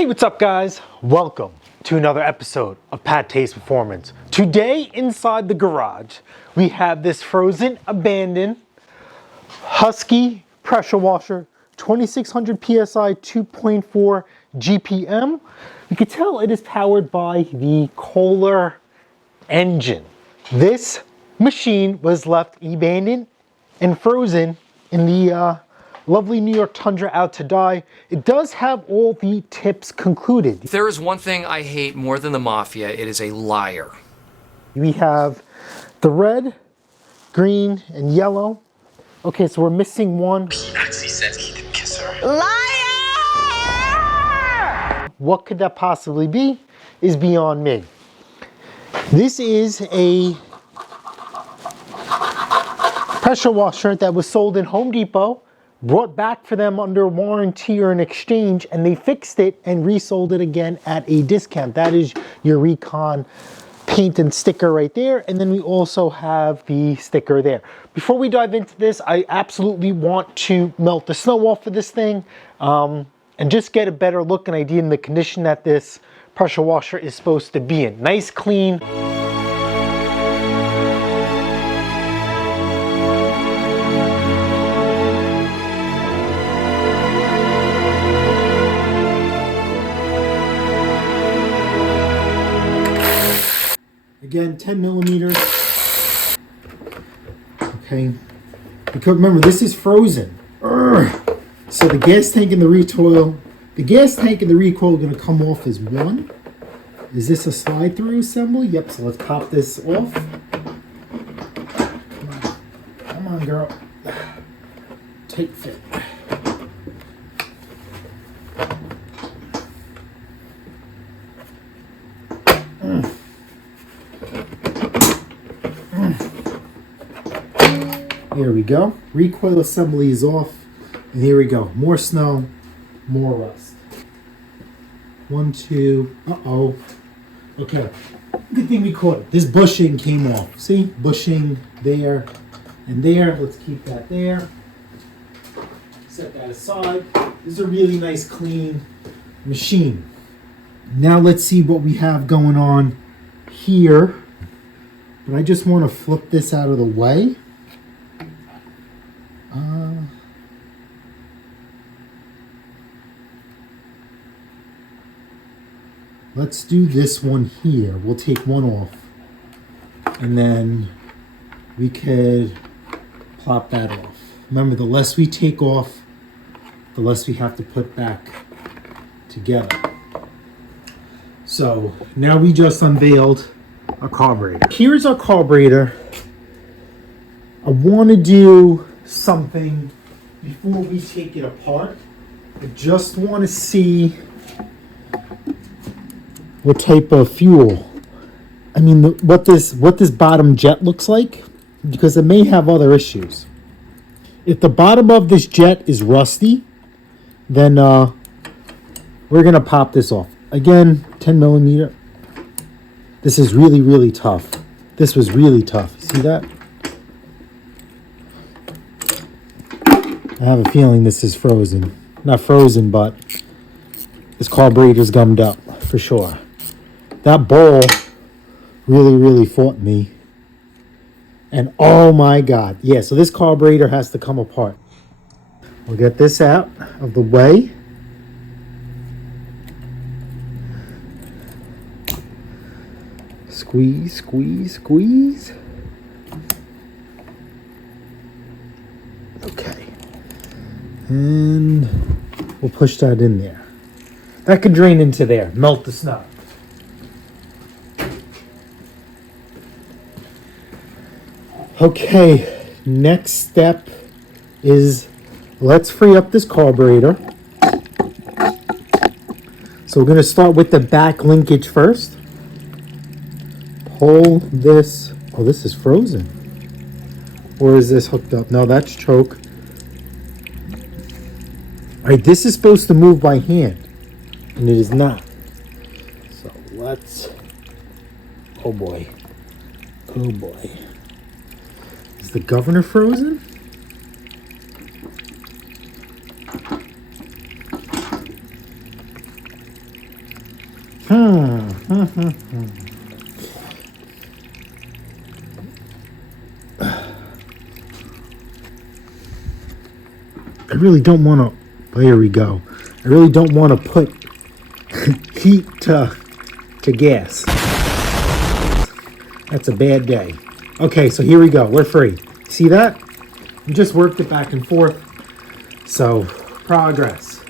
Hey, what's up guys? Welcome to another episode of Pat Taste Performance. Today inside the garage, we have this frozen, abandoned Husky pressure washer, 2600 PSI, 2.4 GPM. You can tell it is powered by the Kohler engine. This machine was left abandoned and frozen in the lovely New York Tundra out to die. It does have all the tips concluded. If there is one thing I hate more than the mafia, it is a liar. We have the red, green, and yellow. Okay, so we're missing one. He actually said he didn't kiss her. Liar! What could that possibly be is beyond me. This is a pressure washer that was sold in Home Depot, brought back for them under warranty or an exchange, and they fixed it and resold it again at a discount. That is your Recon paint and sticker right there, and then we also have the sticker there. Before we dive into this, I absolutely want to melt the snow off of this thing and just get a better look and idea in the condition that this pressure washer is supposed to be in. Nice, clean. Again, 10 millimeters. Okay. Because remember, this is frozen. Urgh. So the gas tank and the recoil, are going to come off as one. Is this a slide through assembly? Yep. So let's pop this off. Come on, girl. Tight fit. Here we go. Recoil assembly is off. And here we go. More snow, more rust. 1, 2. Uh-oh. Okay. Good thing we caught it. This bushing came off. See? Bushing there and there. Let's keep that there. Set that aside. This is a really nice, clean machine. Now let's see what we have going on here. But I just want to flip this out of the way. Let's do this one here. We'll take one off. And then we could plop that off. Remember, the less we take off, the less we have to put back together. So now we just unveiled our carburetor. Here's our carburetor. I want to do something before we take it apart. I just want to see what type of fuel. I mean, what this bottom jet looks like, because it may have other issues. If the bottom of this jet is rusty, then we're gonna pop this off. Again, 10 millimeter. This is really, really tough. This was really tough. See that? I have a feeling this is frozen. Not frozen, but this carburetor's gummed up for sure. That bowl really, really fought me. And oh my God. Yeah, so this carburetor has to come apart. We'll get this out of the way. Squeeze, squeeze, squeeze. Okay. And we'll push that in there. That could drain into there, melt the snow. Okay, next step is let's free up this carburetor. So we're going to start with the back linkage first. Pull this. Oh, this is frozen. Or is this hooked up? No, that's choke. All right, this is supposed to move by hand, and it is not. So let's. Oh boy. Oh boy. Is the governor frozen? I really don't want to, there we go. I really don't want to put heat to gas. That's a bad day. Okay, so here we go. We're free. See that? We just worked it back and forth. So, progress.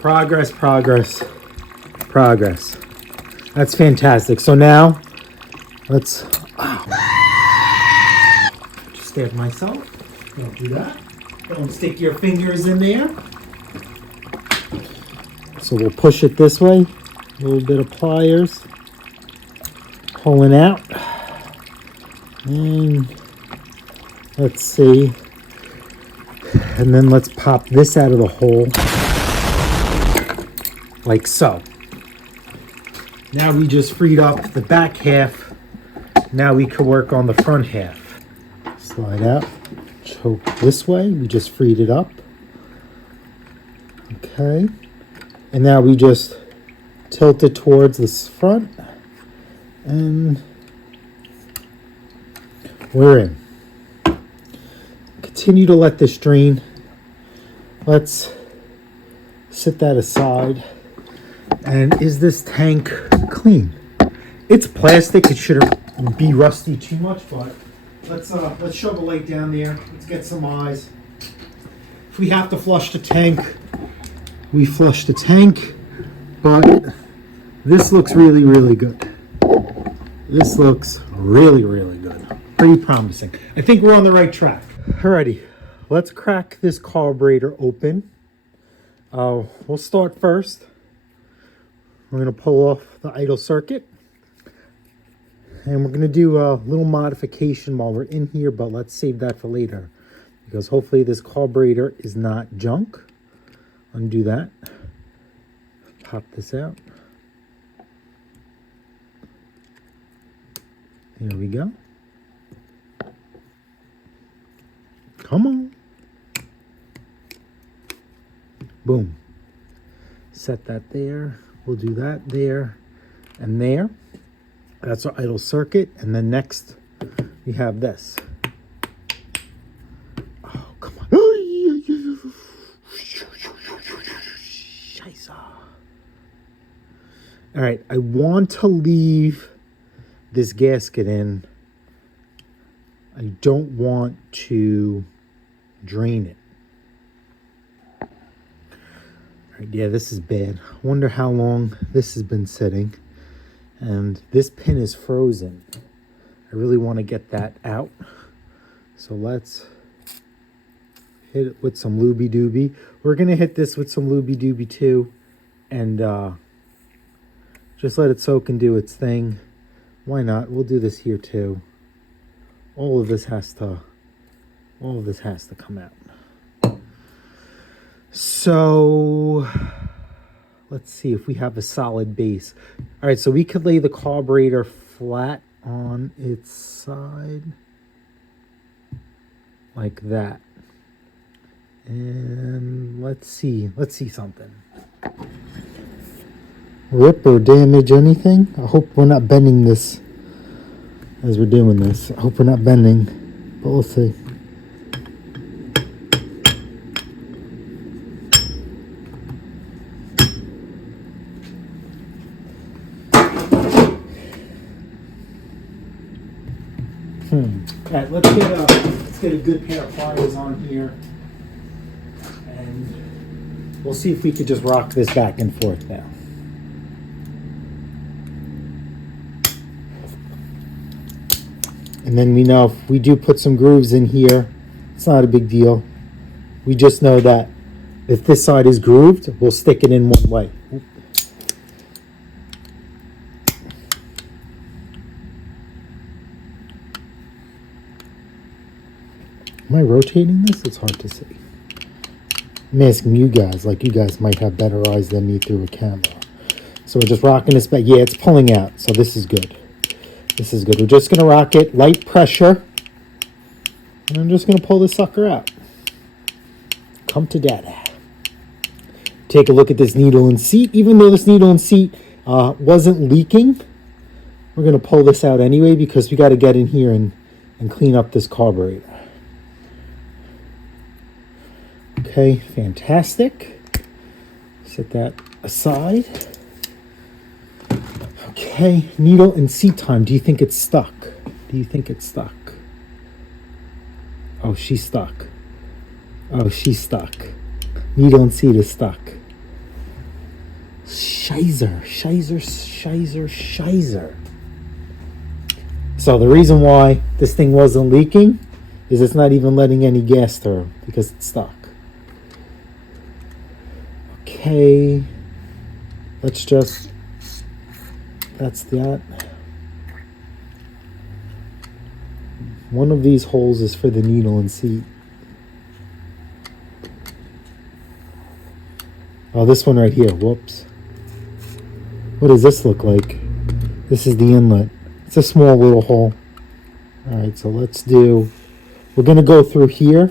Progress, progress, progress. That's fantastic. So now, let's... Just stab myself. Don't do that. Don't stick your fingers in there. So we'll push it this way. A little bit of pliers. Pulling out. And let's see. And then let's pop this out of the hole. Like so. Now we just freed up the back half. Now we can work on the front half. Slide out. Choke this way. We just freed it up. Okay. And now we just tilt it towards this front. And we're in. Continue to let this drain. Let's set that aside. And is this tank clean? It's plastic. It shouldn't be rusty too much, but let's shove a light down there. Let's get some eyes. If we have to flush the tank, we flush the tank. But this looks really, really good. This looks really, really good. Pretty promising. I think we're on the right track. Alrighty, let's crack this carburetor open. We'll start first. We're going to pull off the idle circuit. And we're going to do a little modification while we're in here, but let's save that for later. Because hopefully this carburetor is not junk. Undo that. Pop this out. There we go. Come on. Boom. Set that there. We'll do that there and there. That's our idle circuit. And then next we have this. Oh, come on. All right, I want to leave this gasket in. I don't want to drain it. All right, yeah, this is bad. I wonder how long this has been sitting. And this pin is frozen. I really want to get that out. So let's hit it with some Looby Dooby. We're going to hit this with some Looby Dooby too. And just let it soak and do its thing. Why not? We'll do this here too. All of this has to come out. So let's see if we have a solid base. All right, so we could lay the carburetor flat on its side like that. And let's see something. Rip or damage anything? I hope we're not bending this as we're doing this. I hope we're not bending, but we'll see. All right, let's get a good pair of pliers on here, and we'll see if we could just rock this back and forth now. And then we know if we do put some grooves in here, it's not a big deal. We just know that if this side is grooved, we'll stick it in one way. Am I rotating this? It's hard to see. I'm asking you guys, like you guys might have better eyes than me through a camera. So we're just rocking this back. Yeah, it's pulling out, so this is good. This is good. We're just going to rock it, light pressure. And I'm just going to pull this sucker out. Come to dada. Take a look at this needle and seat. Even though this needle and seat wasn't leaking. We're going to pull this out anyway because we got to get in here and clean up this carburetor. Okay, fantastic. Set that aside. Okay, needle and seat time. Do you think it's stuck? Do you think it's stuck? Oh, she's stuck. Oh, she's stuck. Needle and seat is stuck. Shizer. So the reason why this thing wasn't leaking is it's not even letting any gas through because it's stuck. Okay. Let's just... That's that. One of these holes is for the needle and seat. Oh, this one right here. Whoops. What does this look like? This is the inlet. It's a small little hole. Alright, so let's do... We're going to go through here.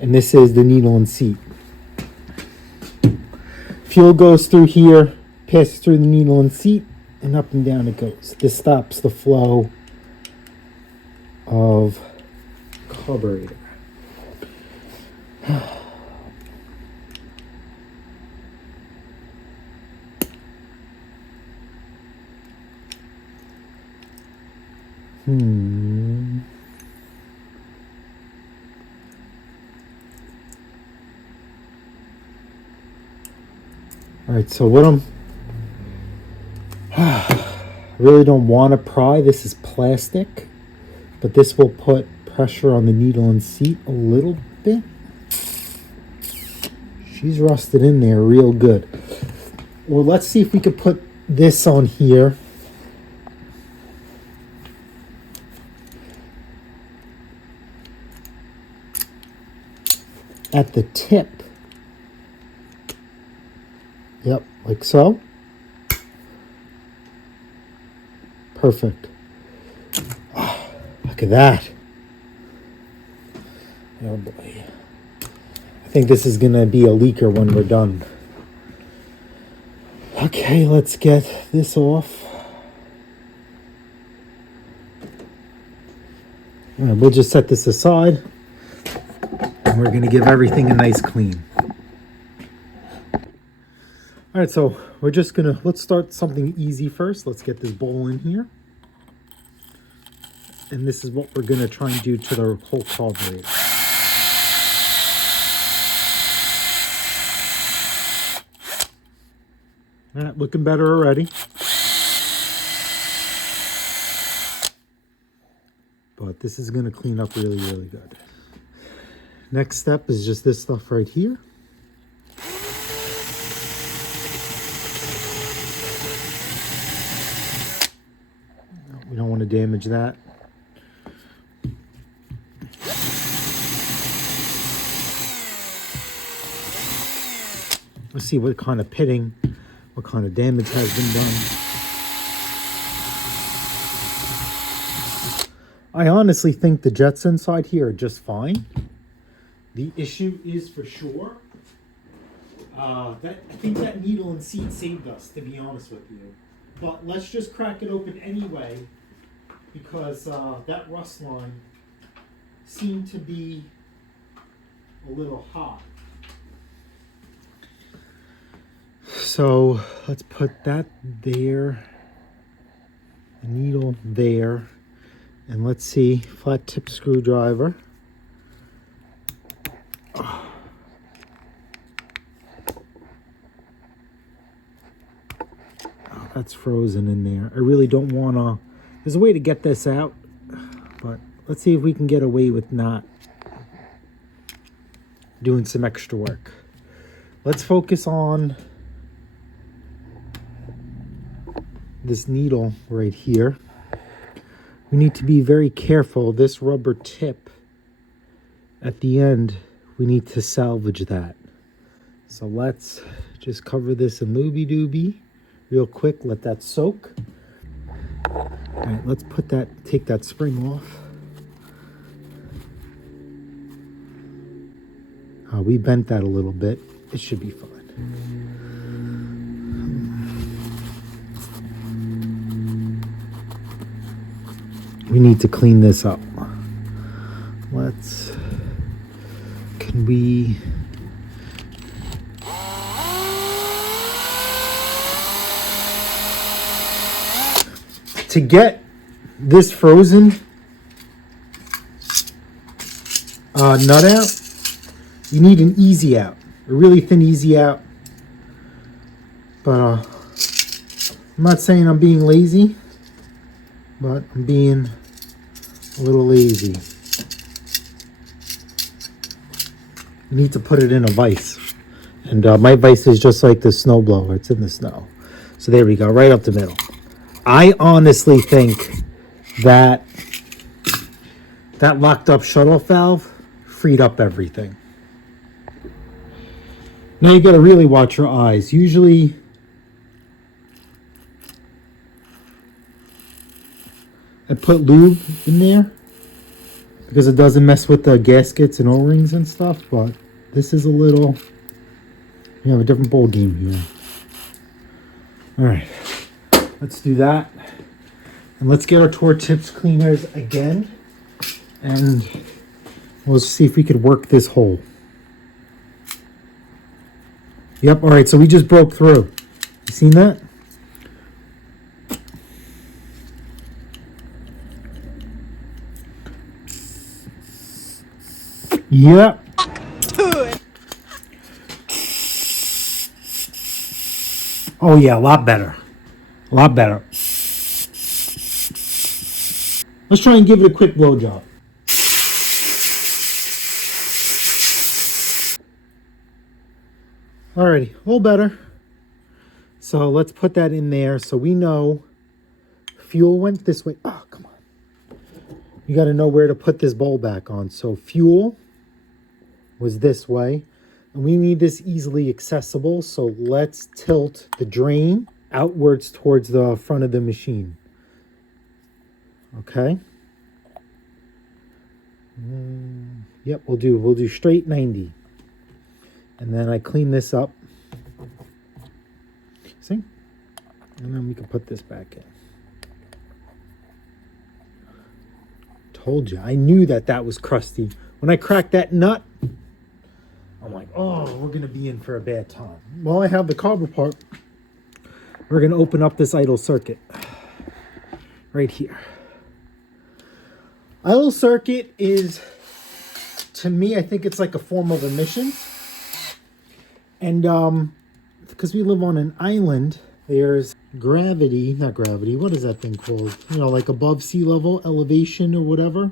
And this is the needle and seat. Fuel goes through here, passes through the needle and seat, and up and down it goes. This stops the flow of carburetor. All right, so what really don't want to pry. This is plastic, but this will put pressure on the needle and seat a little bit. She's rusted in there real good. Well, let's see if we could put this on here. At the tip. Yep, like so. Perfect. Oh, look at that. Oh boy. I think this is going to be a leaker when we're done. Okay, let's get this off. All right, we'll just set this aside. And we're going to give everything a nice clean. All right, so we're just going to, let's start something easy first. Let's get this bowl in here. And this is what we're going to try and do to the whole carburetor. All right, looking better already. But this is going to clean up really, really good. Next step is just this stuff right here. We don't want to damage that. Let's see what kind of pitting, what kind of damage has been done. I honestly think the jets inside here are just fine. The issue is for sure. I think that needle and seat saved us, to be honest with you. But let's just crack it open anyway, because that rust line seemed to be a little hot. So let's put that there, the needle there, and let's see, flat tip screwdriver. Oh, that's frozen in there. I really don't want to, there's a way to get this out, but let's see if we can get away with not doing some extra work. Let's focus on this needle right here. We need to be very careful. This rubber tip at the end, we need to salvage that. So let's just cover this in looby dooby real quick. Let that soak. All right, let's put that, take that spring off. We bent that a little bit. It should be fine. We need to clean this up. Can we... To get this frozen nut out, you need an easy out, a really thin easy out. But I'm not saying I'm being lazy, but I'm being a little lazy. You need to put it in a vise. And my vise is just like the snow blower. It's in the snow. So there we go, right up the middle. I honestly think that that locked up shutoff valve freed up everything. Now you gotta really watch your eyes. Usually, I put lube in there because it doesn't mess with the gaskets and O-rings and stuff, but this is a little, we have a different ball game here. All right, let's do that. And let's get our tour tips cleaners again. And we'll see if we could work this hole. Yep, all right, so we just broke through. You seen that? Yep. Oh yeah, a lot better. A lot better. Let's try and give it a quick blowjob. Alrighty, a little better. So let's put that in there so we know fuel went this way. Oh, come on. You got to know where to put this bowl back on. So fuel was this way. And we need this easily accessible. So let's tilt the drain outwards towards the front of the machine. Okay. Yep, we'll do straight 90. And then I clean this up. See? And then we can put this back in. Told you. I knew that was crusty. When I cracked that nut, I'm like, oh, we're going to be in for a bad time. While I have the carburetor part, we're going to open up this idle circuit. Right here. Idle circuit is, to me, I think it's like a form of emissions. And because we live on an island, there's gravity, not gravity, what is that thing called? You know, like above sea level, elevation or whatever.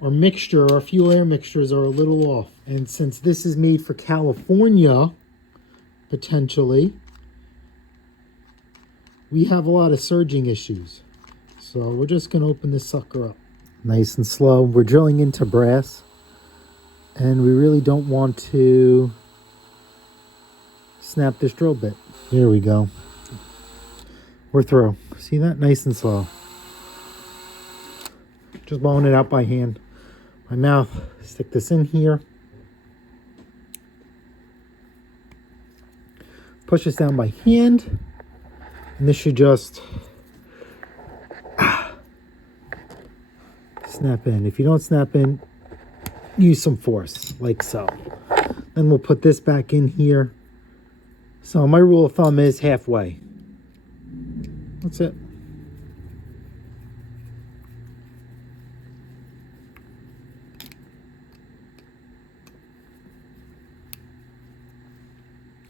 Or mixture, our fuel air mixtures are a little off. And since this is made for California, potentially, we have a lot of surging issues. So we're just going to open this sucker up. Nice and slow. We're drilling into brass. And we really don't want to snap this drill bit. Here we go. We're through. See that? Nice and slow. Just blowing it out by hand. My mouth. Stick this in here. Push this down by hand. And this should just snap in. If you don't snap in, use some force, like so. Then we'll put this back in here. So my rule of thumb is halfway. That's it.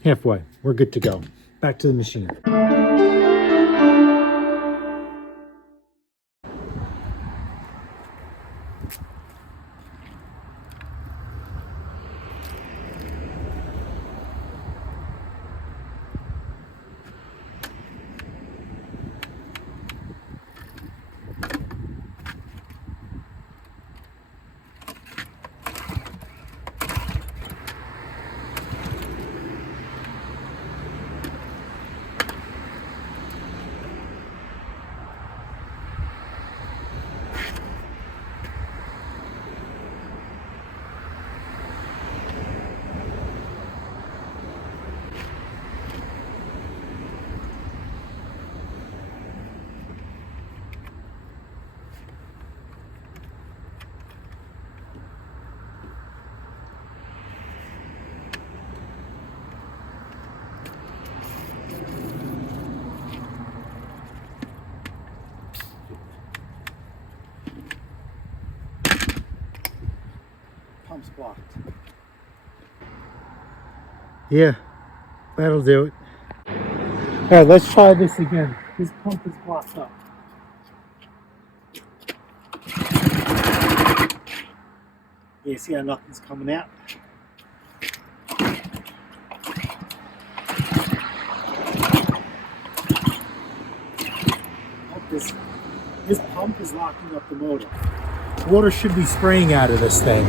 Halfway. We're good to go. Back to the machine. blocked. Yeah, that'll do it. All right, let's try this again. This pump is blocked up. Yeah, see how nothing's coming out? This pump is locking up the motor. Water should be spraying out of this thing,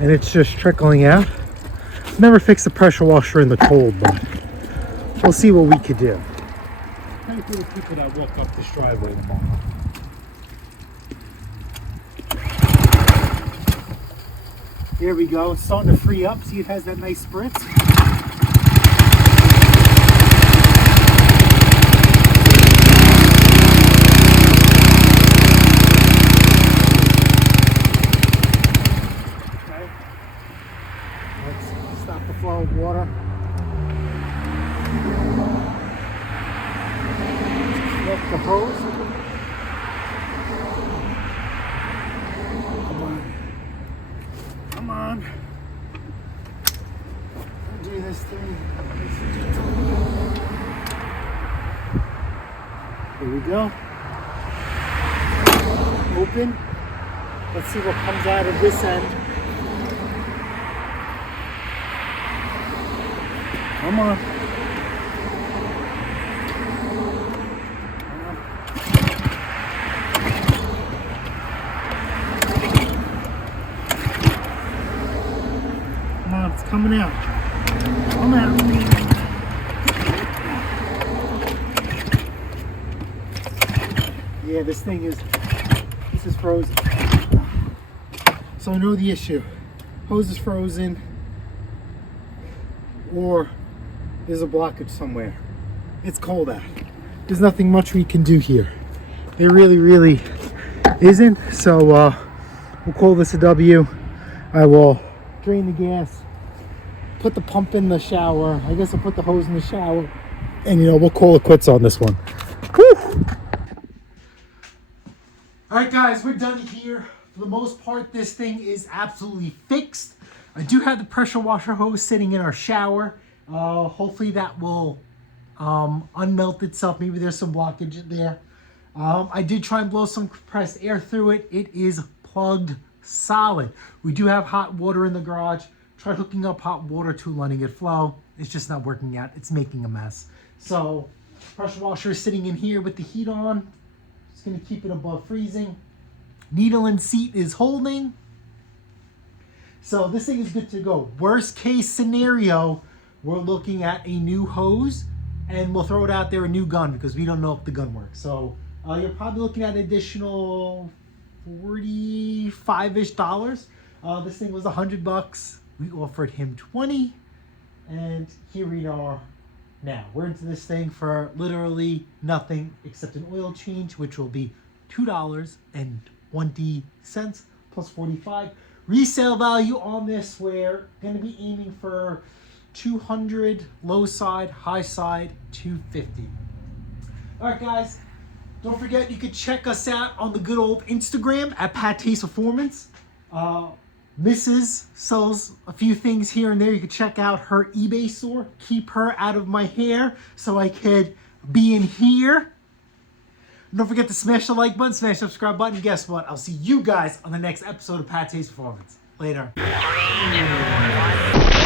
and it's just trickling out. Never fix the pressure washer in the cold, but we'll see what we could do. Thank you to the people that walk up this driveway tomorrow. There we go. It's starting to free up. See, it has that nice spritz. Stop the flow of water. Lift the hose. Come on. Come on. Do this thing. Here we go. Open. Let's see what comes out of this end. Come on. Come on, it's coming out. Come out. Yeah, this is frozen. So I know the issue. Hose is frozen, or there's a blockage somewhere. It's cold out. There's nothing much we can do here. It really isn't. So we'll call this a W. I will drain the gas, put the pump in the shower. I guess I'll put the hose in the shower, and we'll call it quits on this one. Whew. All right, guys, we're done here. For the most part, this thing is absolutely fixed. I do have the pressure washer hose sitting in our shower. Hopefully that will unmelt itself. Maybe there's some blockage there. I did try and blow some compressed air through it. It is plugged solid. We do have hot water in the garage. Tried hooking up hot water to letting it flow. It's just not working out. It's making a mess. So pressure washer is sitting in here with the heat on. Just going to keep it above freezing. Needle and seat is holding. So this thing is good to go. Worst case scenario, we're looking at a new hose, and we'll throw it out there, a new gun, because we don't know if the gun works. So you're probably looking at an additional $45-ish. This thing was $100. We offered him 20, and here we are now. We're into this thing for literally nothing except an oil change, which will be $2.20 plus 45. Resale value on this, we're going to be aiming for 200 low side, high side 250. All right, guys, don't forget you can check us out on the good old Instagram at Pat Taste Performance. Mrs. sells a few things here and there. You can check out her eBay store. Keep her out of my hair so I could be in here. Don't forget to smash the like button, smash the subscribe button. And guess what? I'll see you guys on the next episode of Pat Taste Performance. Later. 3, 2, 1.